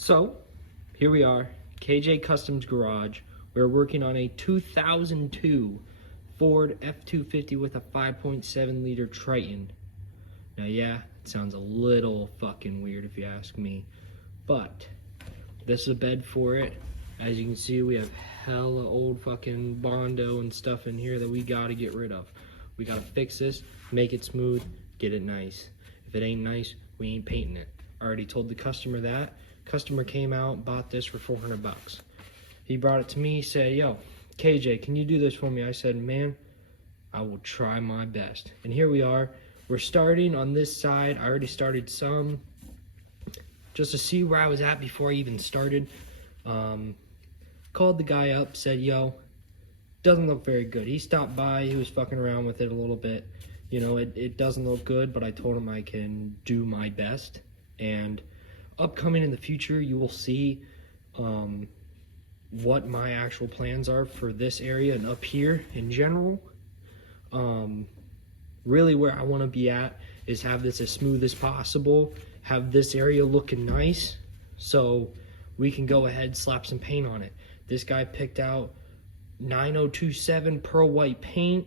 So, here we are, KJ Customs Garage. We're working on a 2002 Ford F-250 with a 5.7 liter Triton. Now yeah, it sounds a little fucking weird if you ask me, but this is a bed for it. As you can see, we have hella old fucking Bondo and stuff in here that we gotta get rid of. We gotta fix this, make it smooth, get it nice. If it ain't nice, we ain't painting it. I already told the customer that. Customer came out, bought this for 400 bucks. He brought it to me, said, yo, KJ, can you do this for me? I said, man, I will try my best. And here we are. We're starting on this side. I already started some, just to see where I was at before I even started. Called the guy up, said, yo, doesn't look very good. He stopped by, he was fucking around with it a little bit. You know, it doesn't look good, but I told him I can do my best. And upcoming in the future, you will see what my actual plans are for this area and up here in general. Really where I want to be at is have this as smooth as possible, have this area looking nice, so we can go ahead, slap some paint on it. This guy picked out 9027 pearl white paint.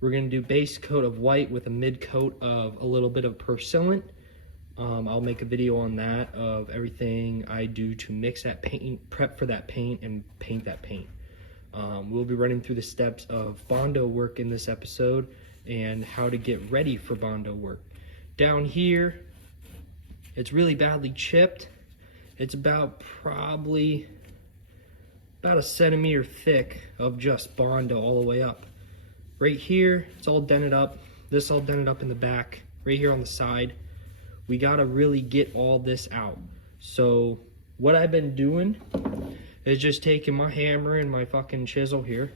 We're going to do base coat of white with a mid coat of a little bit of Persillant. I'll make a video on that, of everything I do to mix that paint, prep for that paint, and paint that paint. We'll be running through the steps of Bondo work in this episode and how to get ready for Bondo work. Down here, it's really badly chipped. It's probably about a centimeter thick of just Bondo all the way up. Right here, it's all dented up. This all dented up in the back. Right here on the side. We gotta really get all this out. So what I've been doing is just taking my hammer and my fucking chisel here,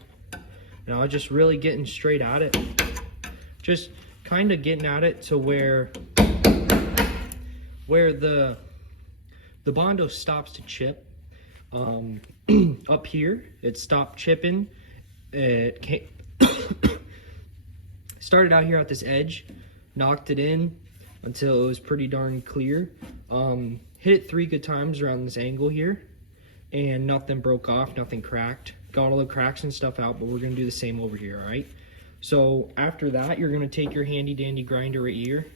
and I'm just really getting straight at it. Just kind of getting at it to where the Bondo stops to chip. Up here, it stopped chipping. It came started out here at this edge, knocked it in until it was pretty darn clear. Hit it 3 good times around this angle here, and nothing broke off, nothing cracked. Got all the cracks and stuff out, but we're gonna do the same over here, all right? So after that, you're gonna take your handy dandy grinder right here.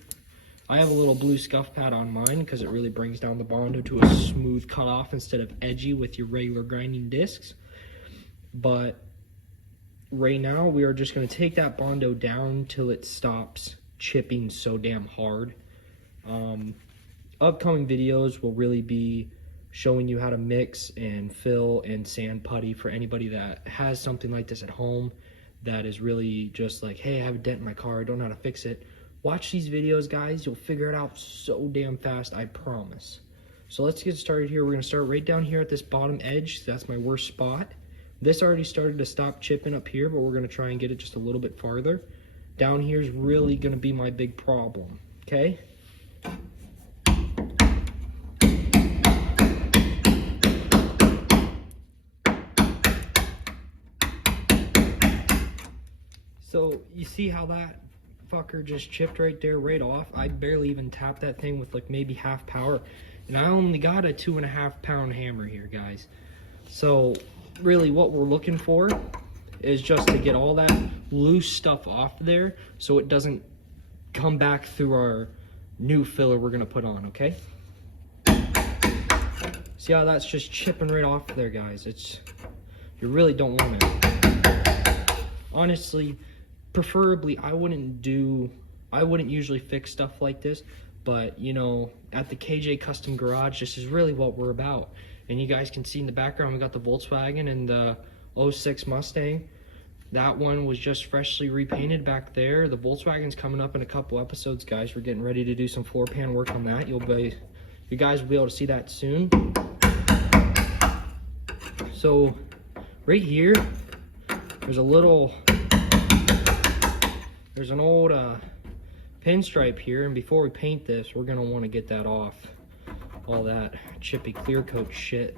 I have a little blue scuff pad on mine because it really brings down the Bondo to a smooth cutoff instead of edgy with your regular grinding discs. But right now, we are just gonna take that Bondo down till it stops chipping so damn hard. Upcoming videos will really be showing you how to mix and fill and sand putty for anybody that has something like this at home that is really just like, hey, I have a dent in my car, I don't know how to fix it. Watch these videos, guys. You'll figure it out so damn fast, I promise. So let's get started here. We're gonna start right down here at this bottom edge. That's my worst spot. This already started to stop chipping up here, but we're gonna try and get it just a little bit farther. Down here is really gonna be my big problem, okay? So you see how that fucker just chipped right there, right off? I barely even tapped that thing with like maybe half power, and I only got a 2.5 pound hammer here, guys. So really what we're looking for is just to get all that loose stuff off there so it doesn't come back through our new filler we're gonna put on, okay? See how that's just chipping right off there, guys? You really don't want it. Honestly, preferably, I wouldn't usually fix stuff like this, but you know, at the KJ Custom Garage, this is really what we're about. And you guys can see in the background, we got the Volkswagen and the 06 Mustang. That one was just freshly repainted back there. The Volkswagen's coming up in a couple episodes, guys. We're getting ready to do some floor pan work on that. You guys will be able to see that soon. So right here, there's an old pinstripe here, and before we paint this, we're gonna want to get that off. All that chippy clear coat shit,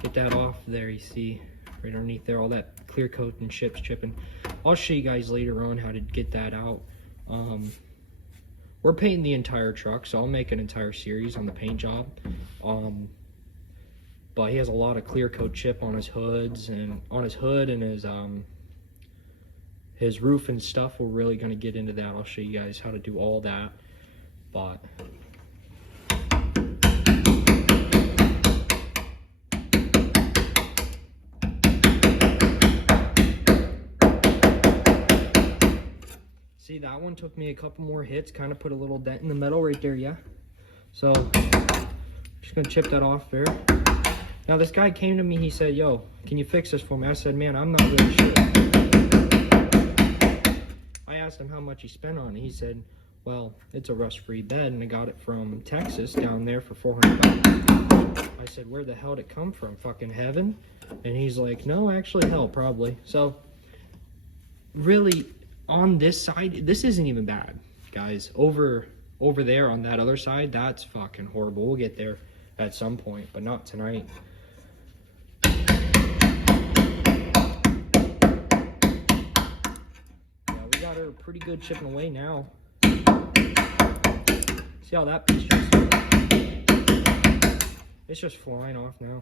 get that off there. You see right underneath there, all that clear coat and chips chipping. I'll show you guys later on how to get that out. We're painting the entire truck, so I'll make an entire series on the paint job. but he has a lot of clear coat chip on his hoods and on his hood and his roof and stuff. We're really going to get into that. I'll show you guys how to do all that. But see, that one took me a couple more hits, kind of put a little dent in the metal right there, yeah. So just gonna chip that off there. Now this guy came to me, he said, yo, can you fix this for me? I said, man, I'm not really sure. I asked him how much he spent on it. He said, well, it's a rust-free bed, and I got it from Texas down there for $400. I said, where the hell did it come from? Fucking heaven? And he's like, no, actually, hell, probably. So, really, on this side, this isn't even bad, guys. Over there on that other side, that's fucking horrible. We'll get there at some point, but not tonight. Got her pretty good chipping away now. See how that piece it's just flying off now.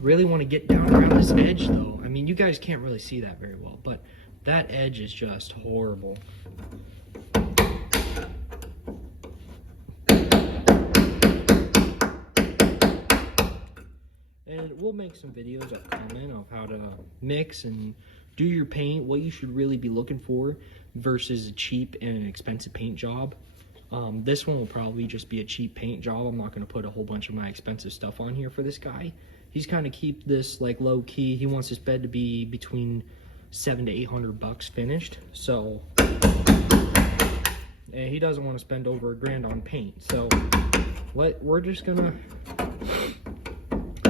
Really want to get down around this edge though. I mean, you guys can't really see that very well, but that edge is just horrible. And we'll make some videos upcoming of how to mix and do your paint, what you should really be looking for versus a cheap and an expensive paint job. This one will probably just be a cheap paint job. I'm not going to put a whole bunch of my expensive stuff on here for this guy. He's kind of keep this like low key. He wants his bed to be between $700 to $800 finished. So and he doesn't want to spend over $1,000 on paint. So we're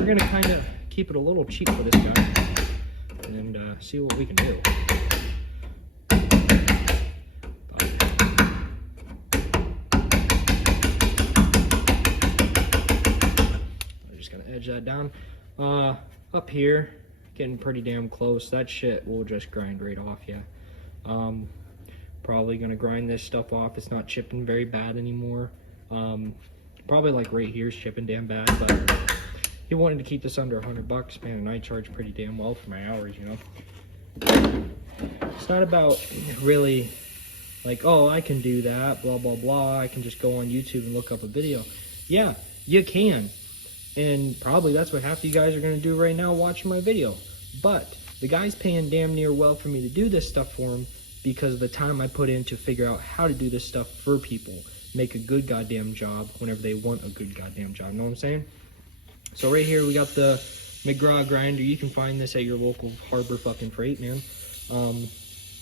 gonna kind of keep it a little cheap for this guy and see what we can do. I'm just gonna edge that down. Up here, getting pretty damn close. That shit will just grind right off, yeah. Probably gonna grind this stuff off. It's not chipping very bad anymore. Probably like right here is chipping damn bad, but he wanted to keep this under $100, man, and I charge pretty damn well for my hours, you know. It's not about really like, oh, I can do that, blah, blah, blah. I can just go on YouTube and look up a video. Yeah, you can. And probably that's what half of you guys are going to do right now watching my video. But the guy's paying damn near well for me to do this stuff for him because of the time I put in to figure out how to do this stuff for people. Make a good goddamn job whenever they want a good goddamn job. Know what I'm saying? So right here we got the McGraw grinder. You can find this at your local Harbor fucking Freight, man.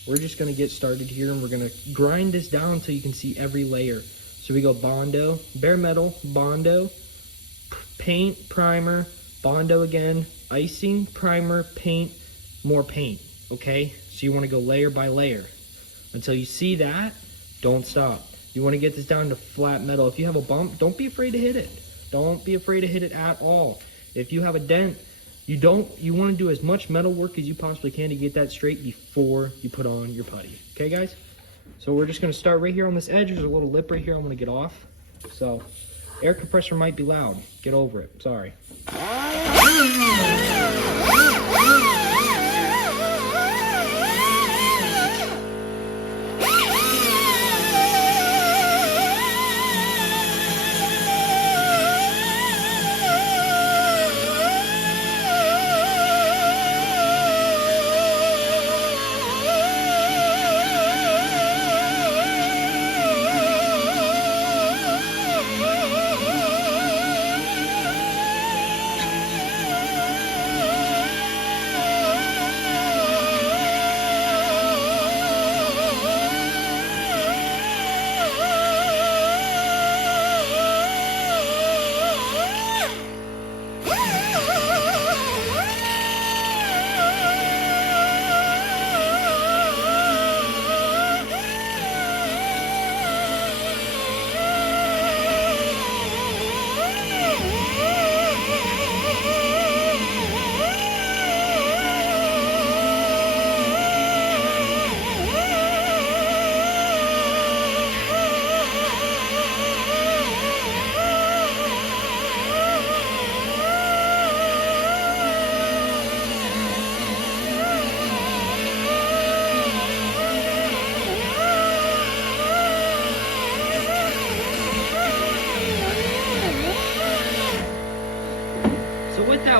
We're just going to get started here and we're going to grind this down until you can see every layer. So we go Bondo, bare metal, Bondo, paint, primer, Bondo again, icing, primer, paint, more paint, okay? So you want to go layer by layer. Until you see that, don't stop. You want to get this down to flat metal. If you have a bump, don't be afraid to hit it. Don't be afraid to hit it at all. If you have a dent, you want to do as much metal work as you possibly can to get that straight before you put on your putty. Okay, guys? So we're just going to start right here on this edge. There's a little lip right here I'm going to get off. So air compressor might be loud. Get over it. Sorry.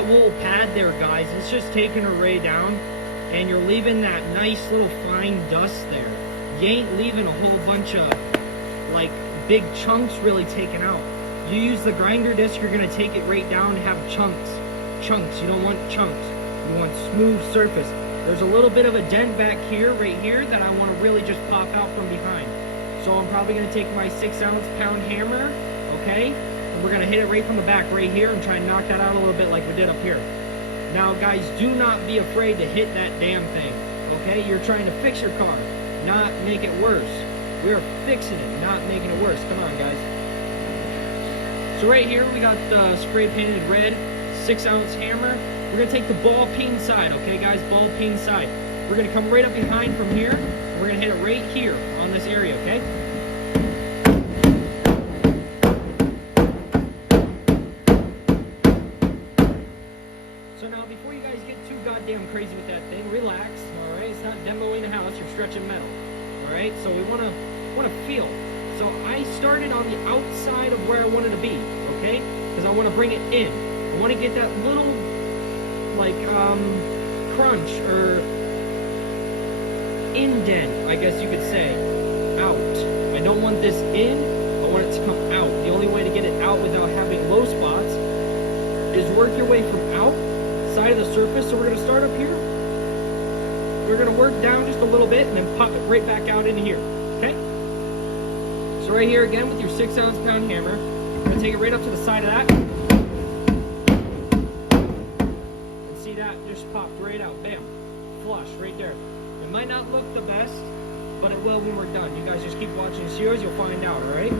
whole pad there, guys, it's just taking a ray down, and you're leaving that nice little fine dust there. You ain't leaving a whole bunch of, like, big chunks really taken out. You use the grinder disc, you're gonna take it right down and have chunks. Chunks, you don't want chunks. You want smooth surface. There's a little bit of a dent back here, right here, that I want to really just pop out from behind. So I'm probably going to take my 6-ounce-pound hammer, okay? And we're going to hit it right from the back right here and try and knock that out a little bit like we did up here. Now, guys, do not be afraid to hit that damn thing, okay? You're trying to fix your car, not make it worse. We're fixing it, not making it worse. Come on, guys. So right here, we got the spray painted red 6-ounce hammer. We're gonna take the ball peen side, okay guys, ball peen side. We're gonna come right up behind from here, and we're gonna hit it right here on this area, okay? So now, before you guys get too goddamn crazy with that thing, relax, all right? It's not demoing a house, you're stretching metal, all right? So we wanna feel. So I started on the outside of where I wanted to be, okay? Because I wanna bring it in. I wanna get that little, like, crunch, or indent, I guess you could say, out. I don't want this in, I want it to come out. The only way to get it out without having low spots is work your way from outside of the surface. So we're gonna start up here. We're gonna work down just a little bit and then pop it right back out into here, okay? So right here again with your 6-ounce-pound hammer, we're gonna take it right up to the side of that. And see that just popped right out, bam, flush right there. It might not look the best, but it will when we're done. You guys just keep watching the series, you'll find out, all right?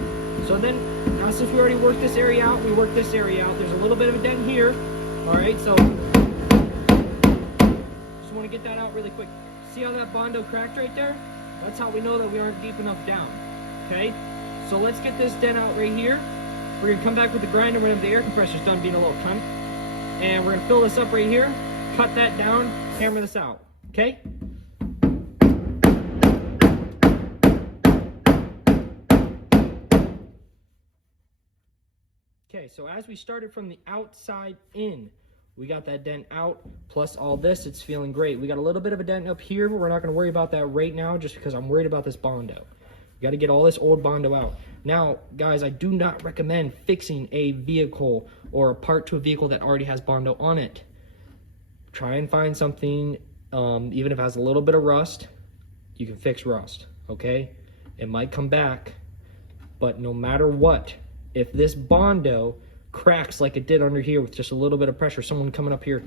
So then, now since we already worked this area out, we worked this area out. There's a little bit of a dent here, all right? So, just want to get that out really quick. See how that Bondo cracked right there? That's how we know that we aren't deep enough down, okay? So let's get this dent out right here. We're gonna come back with the grinder whenever the air compressor's done being a little cunt. And we're gonna fill this up right here, cut that down, hammer this out, okay? Okay, so as we started from the outside in, we got that dent out, plus all this, it's feeling great. We got a little bit of a dent up here, but we're not gonna worry about that right now just because I'm worried about this Bondo. We gotta get all this old Bondo out. Now, guys, I do not recommend fixing a vehicle or a part to a vehicle that already has Bondo on it. Try and find something, even if it has a little bit of rust, you can fix rust, okay? It might come back, but no matter what, if this Bondo cracks like it did under here with just a little bit of pressure, someone coming up here,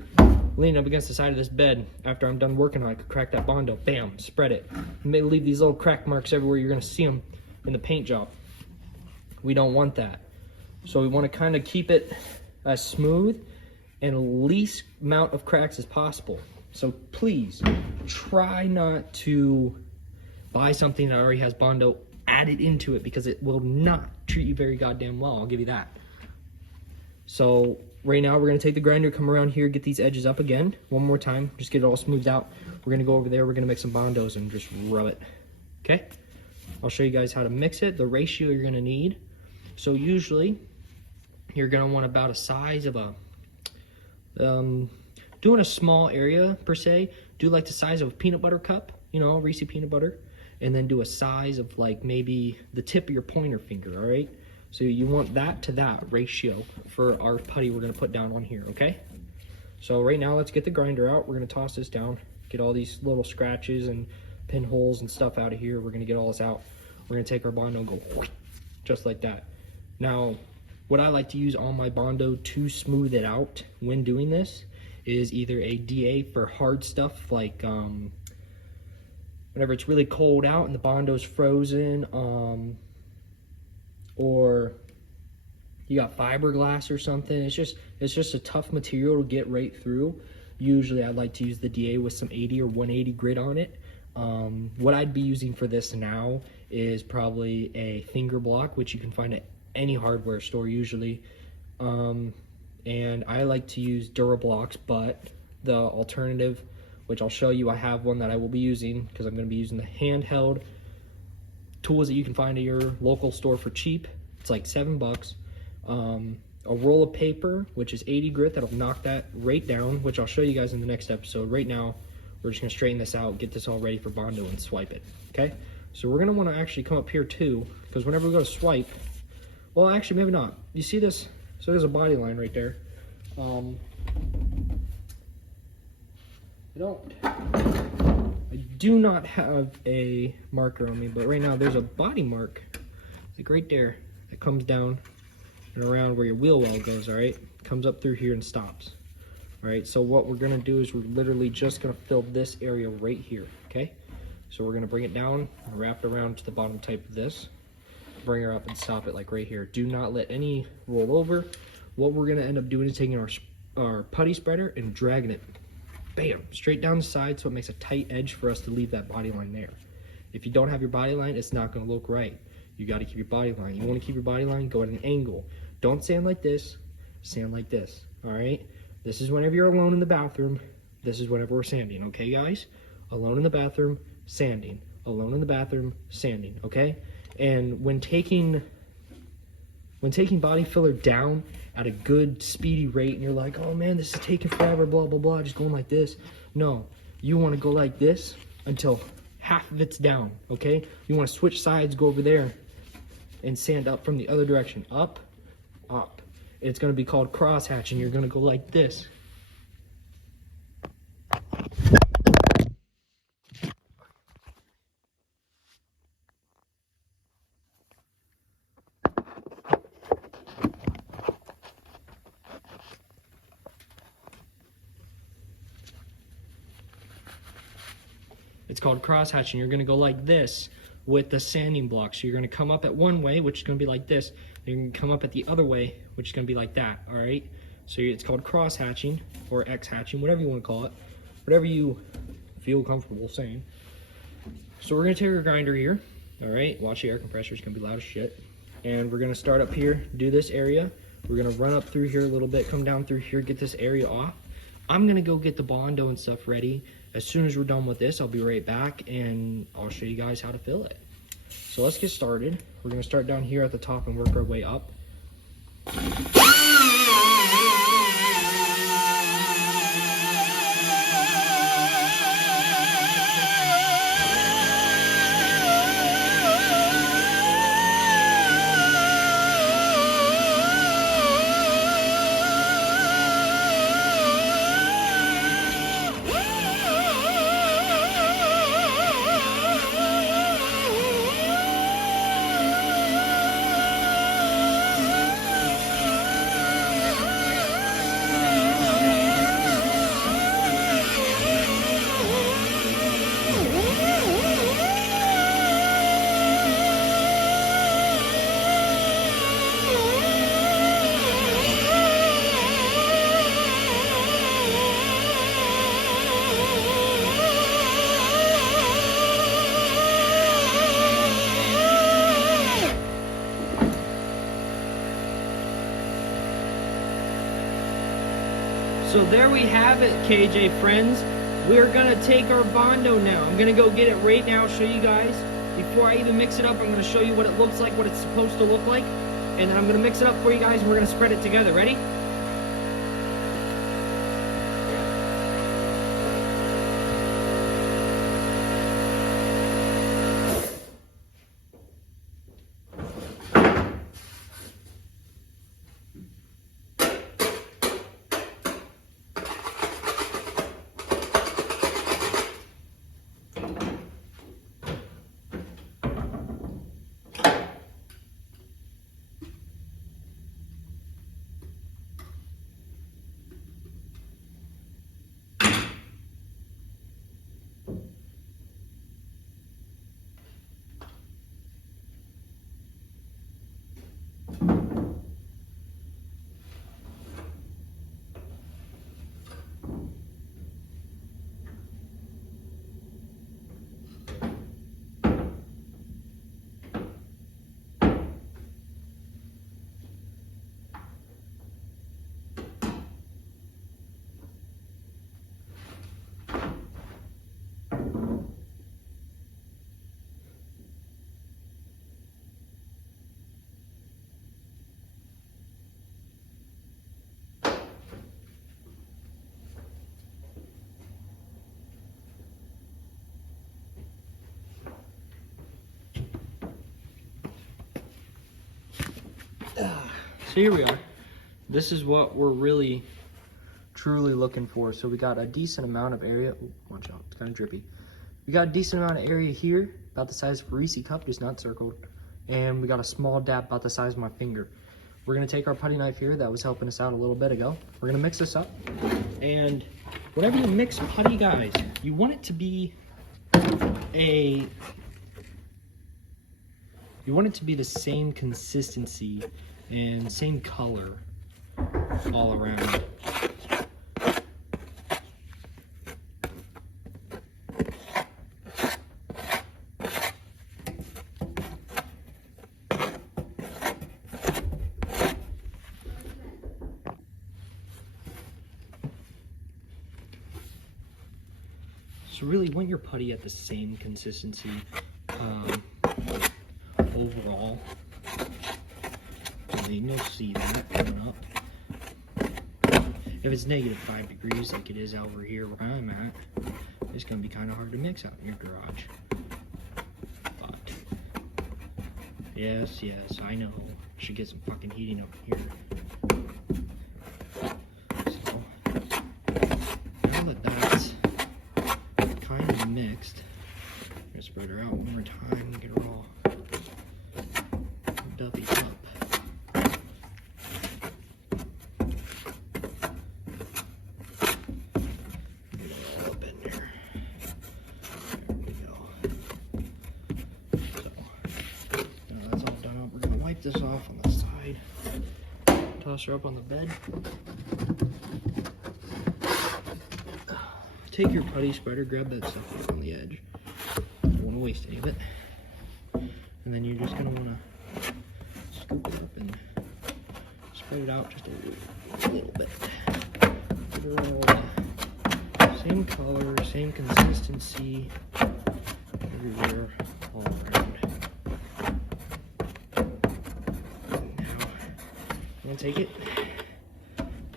leaning up against the side of this bed after I'm done working on it, could crack that Bondo, bam, spread it. It may leave these little crack marks everywhere. You're gonna see them in the paint job. We don't want that. So we wanna kind of keep it as smooth and least amount of cracks as possible. So please, try not to buy something that already has Bondo added into it, because it will not treat you very goddamn well, I'll give you that. So right now we're gonna take the grinder, come around here, get these edges up again, one more time, just get it all smoothed out. We're gonna go over there, we're gonna make some Bondos and just rub it, okay? I'll show you guys how to mix it, the ratio you're gonna need. So usually, you're gonna want about a size of a, doing a small area per se, do like the size of a peanut butter cup, you know, Reese peanut butter, and then do a size of like maybe the tip of your pointer finger, all right? So you want that to that ratio for our putty we're gonna put down on here, okay? So right now, let's get the grinder out. We're gonna toss this down, get all these little scratches and pinholes and stuff out of here. We're gonna get all this out. We're gonna take our Bondo and go just like that. Now, what I like to use on my Bondo to smooth it out when doing this is either a DA for hard stuff, like whenever it's really cold out and the Bondo's frozen, or you got fiberglass or something. It's just a tough material to get right through. Usually I'd like to use the DA with some 80 or 180 grit on it. What I'd be using for this now is probably a finger block, which you can find at any hardware store usually. And I like to use Durablocks, but the alternative, which I'll show you, I have one that I will be using because I'm going to be using the handheld tools that you can find at your local store for cheap. It's like $7. a roll of paper, which is 80 grit, that'll knock that right down, which I'll show you guys in the next episode. Right now, we're just gonna straighten this out, get this all ready for Bondo and swipe it, okay? So we're gonna wanna actually come up here too, because whenever we go to swipe, well, actually, maybe not. You see this? So there's a body line right there. I do not have a marker on me, but right now there's a body mark, like right there, that comes down and around where your wheel well goes, all right? Comes up through here and stops. All right, so what we're gonna do is we're literally just gonna fill this area right here, okay? So we're gonna bring it down and wrap it around to the bottom type of this, bring her up and stop it like right here. Do not let any roll over. What we're gonna end up doing is taking our putty spreader and dragging it, bam, straight down the side, so it makes a tight edge for us to leave that body line there. If you don't have your body line, it's not gonna look right. You gotta keep your body line. You wanna keep your body line, go at an angle. Don't sand like this, sand like this, all right? This is whenever you're alone in the bathroom. This is whenever we're sanding, okay, guys? Alone in the bathroom, sanding. Alone in the bathroom, sanding, okay? And when taking body filler down at a good speedy rate and you're like, oh man, this is taking forever, blah, blah, blah, just going like this. No, you wanna go like this until half of it's down, okay? You wanna switch sides, go over there and sand up from the other direction. Up, up. It's gonna be called cross hatching. You're gonna go like this. It's called cross hatching. You're gonna go like this with the sanding block. So you're gonna come up at one way, which is gonna be like this. You're gonna come up at the other way, which is gonna be like that, all right? So it's called cross hatching or X hatching, whatever you wanna call it, whatever you feel comfortable saying. So we're gonna take our grinder here, all right? Watch the air compressor, it's gonna be loud as shit. And we're gonna start up here, do this area. We're gonna run up through here a little bit, come down through here, get this area off. I'm gonna go get the Bondo and stuff ready. As soon as we're done with this, I'll be right back and I'll show you guys how to fill it. So let's get started. We're gonna start down here at the top and work our way up. So there we have it, KJ friends. We're gonna take our Bondo now. I'm gonna go get it right now, show you guys. Before I even mix it up, I'm gonna show you what it looks like, what it's supposed to look like. And then I'm gonna mix it up for you guys and we're gonna spread it together. Ready? So here we are. This is what we're really, truly looking for. So we got a decent amount of area. Ooh, watch out, it's kind of drippy. We got a decent amount of area here, about the size of a Reese cup, just not circled. And we got a small dab about the size of my finger. We're gonna take our putty knife here that was helping us out a little bit ago. We're gonna mix this up. And whenever you mix putty, guys, you want it to be the same consistency and same color all around. So really want your putty at the same consistency overall. And then you'll see that coming up. If it's -5 degrees like it is over here where I'm at, it's gonna be kind of hard to mix out in your garage. But yes, I know. Should get some fucking heating up here. So now that that's kind of mixed, I'm gonna spread her out one more time and get her all dubbied up. This off on the side, toss her up on the bed. Take your putty spreader, grab that stuff off on the edge. Don't want to waste any of it. And then you're just going to want to scoop it up and spread it out just a little bit. Get her all same color, same consistency everywhere, all around. Take it,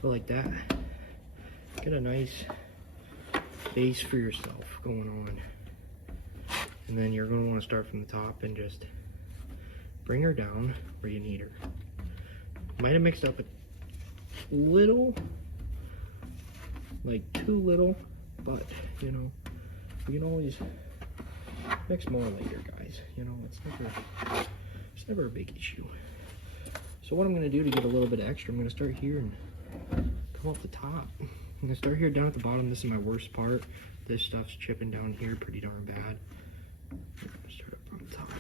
go like that, get a nice base for yourself going on, and then you're going to want to start from the top and just bring her down where you need her. Might have mixed up a little, like too little, but you know, you can always mix more later, guys. You know, it's never a big issue. So what I'm going to do to get a little bit extra, I'm going to start here and come off the top. I'm going to start here down at the bottom. This is my worst part. This stuff's chipping down here pretty darn bad. I'm going to start up on the top.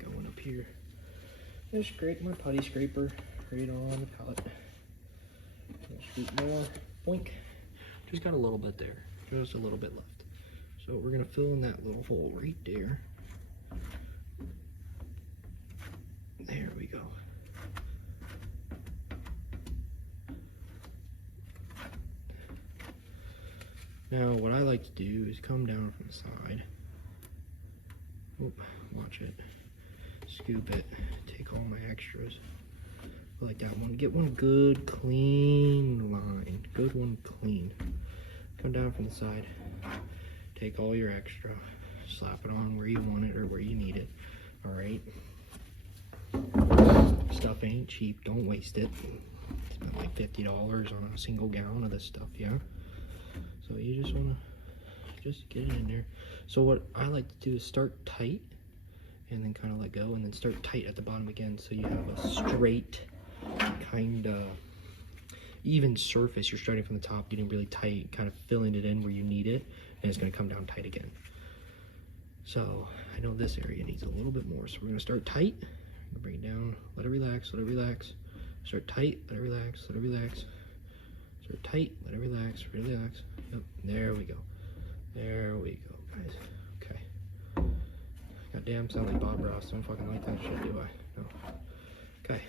Going up here. Just scrape my putty scraper right on the cut. Scoop more. Boink. Just got a little bit there. Just a little bit left. So we're going to fill in that little hole right there. There we go. Now what I like to do is come down from the side. Oop, watch it. Scoop it. Take all my extras. Like that one. Get one good clean line. Good one clean. Come down from the side. Take all your extra. Slap it on where you want it or where you need it. Alright. Stuff ain't cheap, don't waste it. Spent like $50 on a single gallon of this stuff, yeah? So you just wanna get it in there. So what I like to do is start tight and then kind of let go and then start tight at the bottom again so you have a straight, kind of even surface. You're starting from the top, getting really tight, kind of filling it in where you need it, and it's gonna come down tight again. So I know this area needs a little bit more, so we're gonna start tight. Bring it down, let it relax, let it relax. Start tight, let it relax, let it relax. Start tight, let it relax, relax. Yep, there we go. There we go, guys. Okay. Goddamn, sound like Bob Ross. Don't fucking like that shit, do I? No. Okay.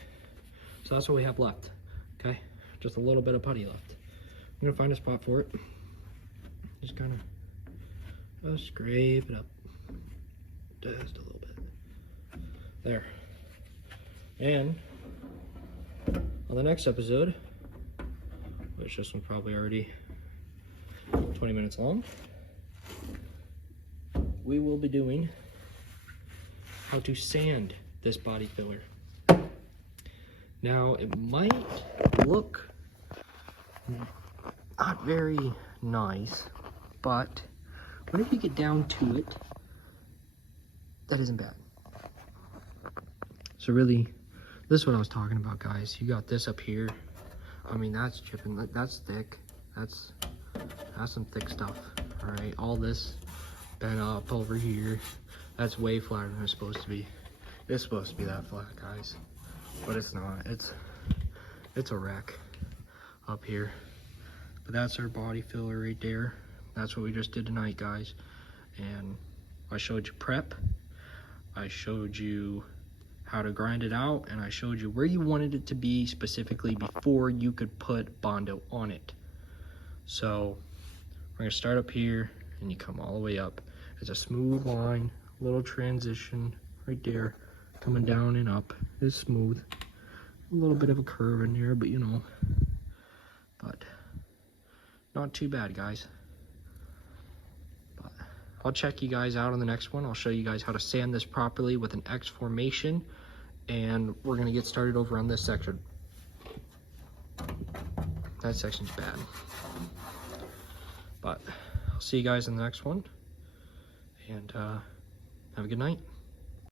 So that's what we have left. Okay? Just a little bit of putty left. I'm gonna find a spot for it. Just kind of scrape it up. Just a little bit. There. And on the next episode, which this one's probably already 20 minutes long, we will be doing how to sand this body filler. Now it might look not very nice, but whenever you get down to it, that isn't bad. So really, this is what I was talking about, guys. You got this up here. I mean, that's chipping, that's thick. That's some thick stuff. All right, all this bent up over here. That's way flatter than it's supposed to be. It's supposed to be that flat, guys, but it's not. It's a wreck up here. But that's our body filler right there. That's what we just did tonight, guys. And I showed you prep. I showed you how to grind it out, and I showed you where you wanted it to be specifically before you could put Bondo on it. So we're gonna start up here and you come all the way up. It's a smooth line, little transition right there, coming down and up. It's smooth. A little bit of a curve in there, but you know, but not too bad, guys. But I'll check you guys out on the next one. I'll show you guys how to sand this properly with an X formation, and we're gonna get started over on this section. That section's bad. But I'll see you guys in the next one, and have a good night.